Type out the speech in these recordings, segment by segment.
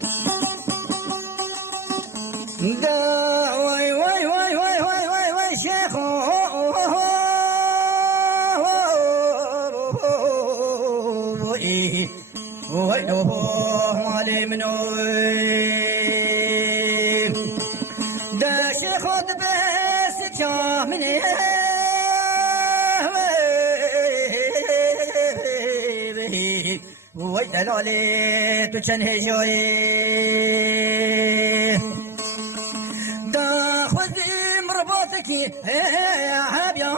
دا واي واي واي واي واي واي واي شيخ وينه مالي منو دا شيخ بس كامني ويدلالي تشنه جوي دا خذي مربوطك يا حبيا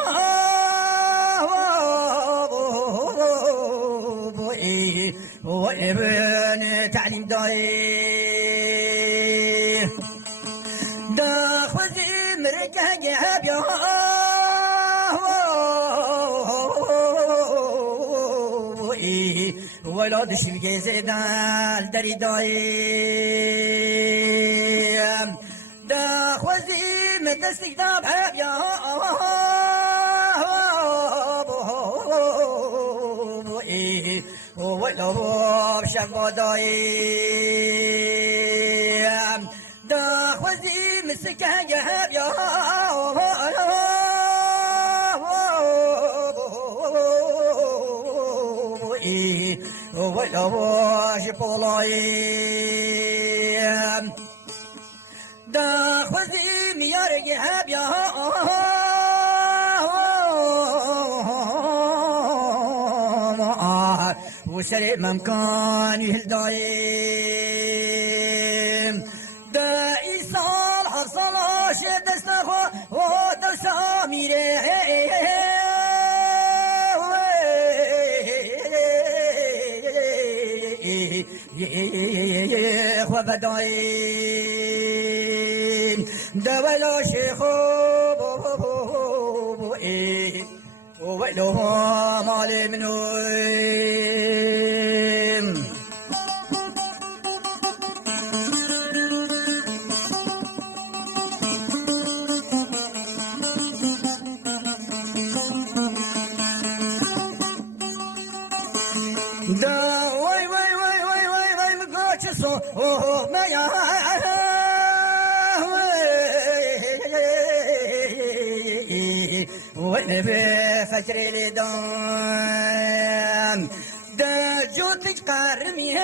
وابن تعليم داي دا خذي مرقه يا حبيا ولا دشي الجزيدان دري داي دا خوزي مدستك داب يا ولا بشك داي دا خوزي مسك يا ولا واش بولاي دا خوزي ميارك هاب يا وسري ممكن يهدايم دا إيصال حصل شد استخو ودر ساميري وبداين دولا شيخو وولو مالي منوين دا واي واي واي واي واي واي مقاچسو ما يا وانا بفجري لدام دا جوتك قارمي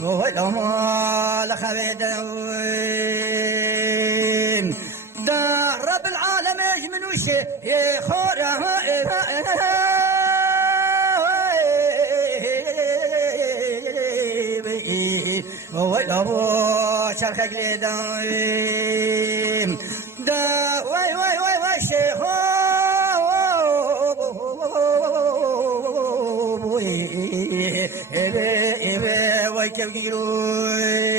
ولا مال خبيدين دا رب العالم يجمن وشي يخورا ولا شرخ قليدين دا واي واي واي واي شيخ واي كيف يقولون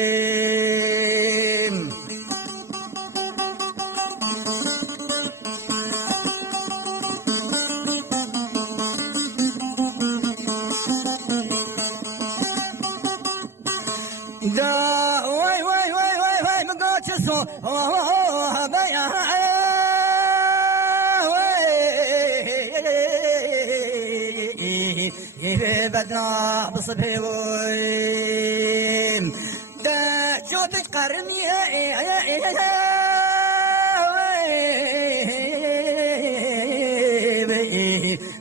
دا واي واي واي واي واي مقاچسو بيا بدنا بصبيوين دا جوتك قرني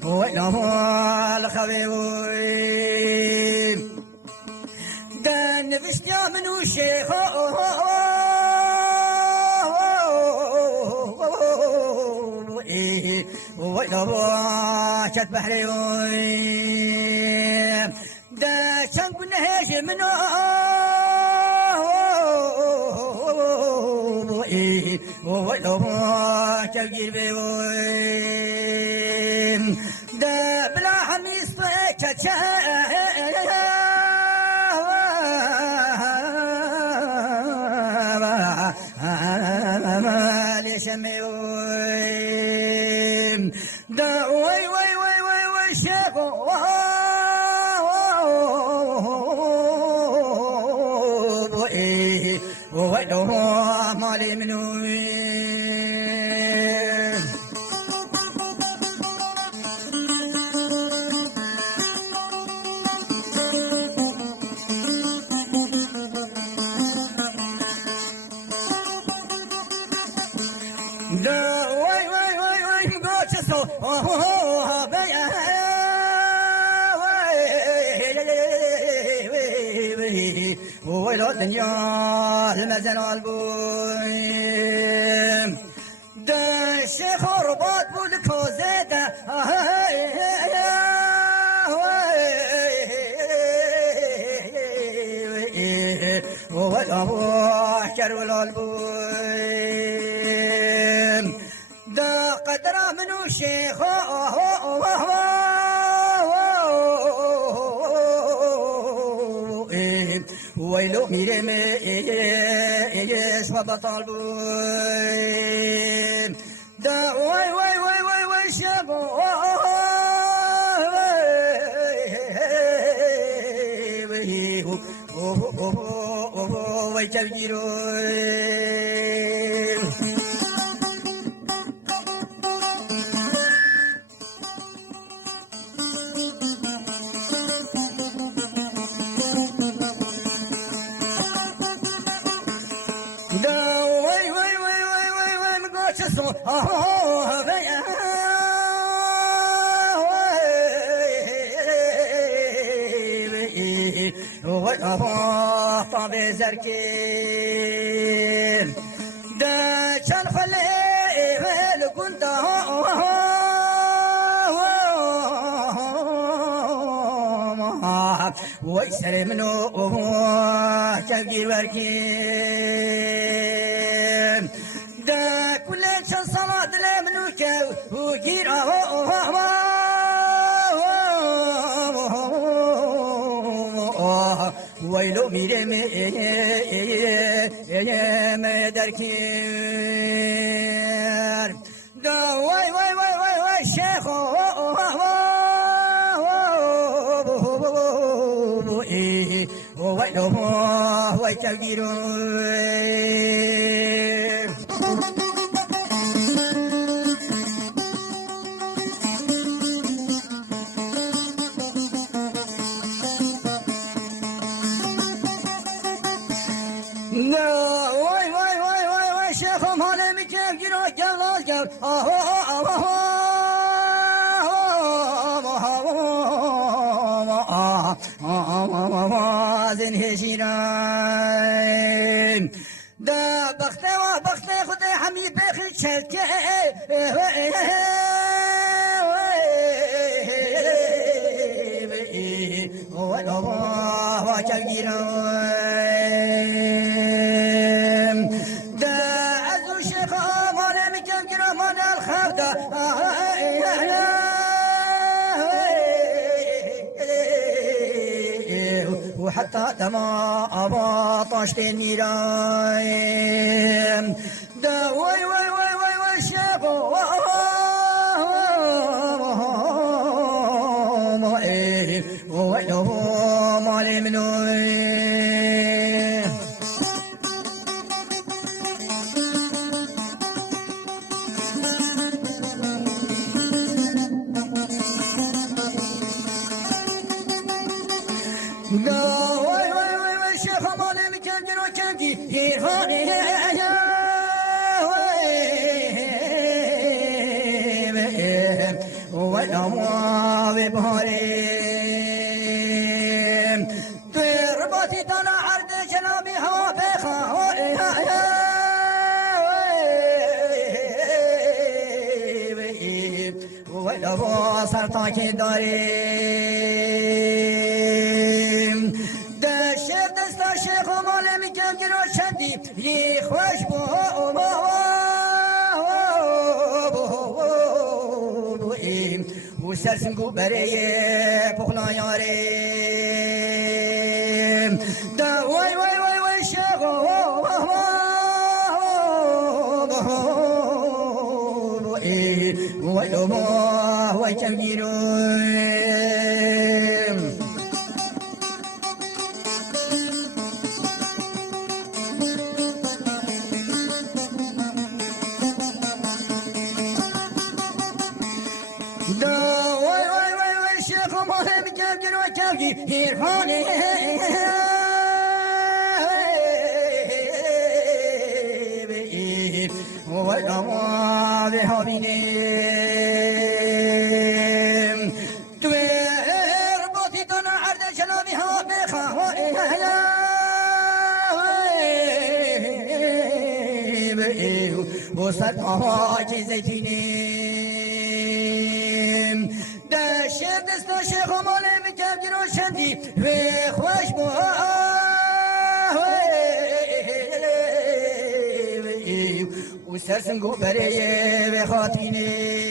ولا مال خبيوين دا نفشت يا منو شيخ ولا باشت بحريون دا شنق نهاج منو ولا باشت القلبين دا بلا حميس فاكتا سميوين دا وي وي وي وي وي شيخو ويلو مالي منوين ويلو الدنيا المزن والبويم دا الشيخ رباط بالكوزيدة والأبوح كرول البويم دا قدرة منو الشيخ ويلو ميري ميس وبطل بويم دا وي وي وي وي وي شابو وي تبجيرو طابي زركين دا كان خليه لكنت ويسر منه تلقي بركين دا كل شيء صلاة لمنوك وجيره ويلو ميري مي دركير دا وي وي وي وي وي شيخ ويلو وي تلقيرو هجيناين دا بختي وبختي خدي حميد بخي تشلكي والله وجيناين دا عزو شيخ مانا مكان كرا مانا الخردة وحتى دما أباطش النيران دا وي وي وي وي وي شابو ويلو مالي منوي والأموال بهارين تربطي تنا عرض جنابي هوا بخا والأبو سرطاكي دارين دا الشيخ دستا الشيخ ومالي مكان جنو شدي يخوش وسرسن کو بریه پخلا یاریم دا وای وای وای وای شغو وای ما وای تمگیرم هيرهاني والأموال بحبيني وصلت مواجه زيتينين داشت دست شيخ مالي مكبر وشندي في خوش وسرسن قبري بخاطيني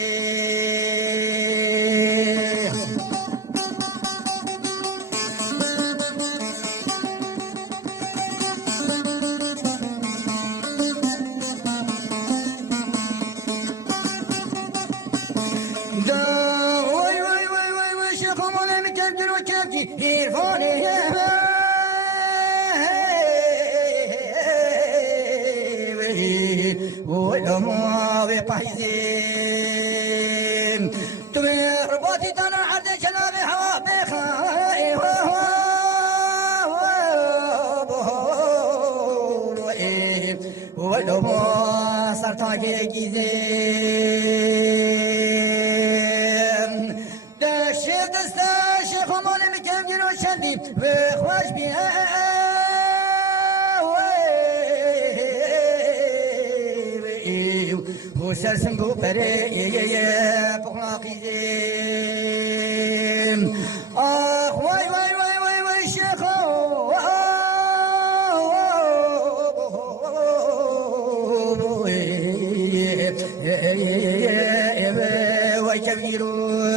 ولما بقحيزين تمربطي تنا عرض شنابي هوا بخاي ولما صرتاكي جيزين داشت استاشيخ ومالي مكمجر وشندي بخواش بيها وسرسن بوبري بقاقيزين آخ واي واي واي واي واي شيخو واي كبيرون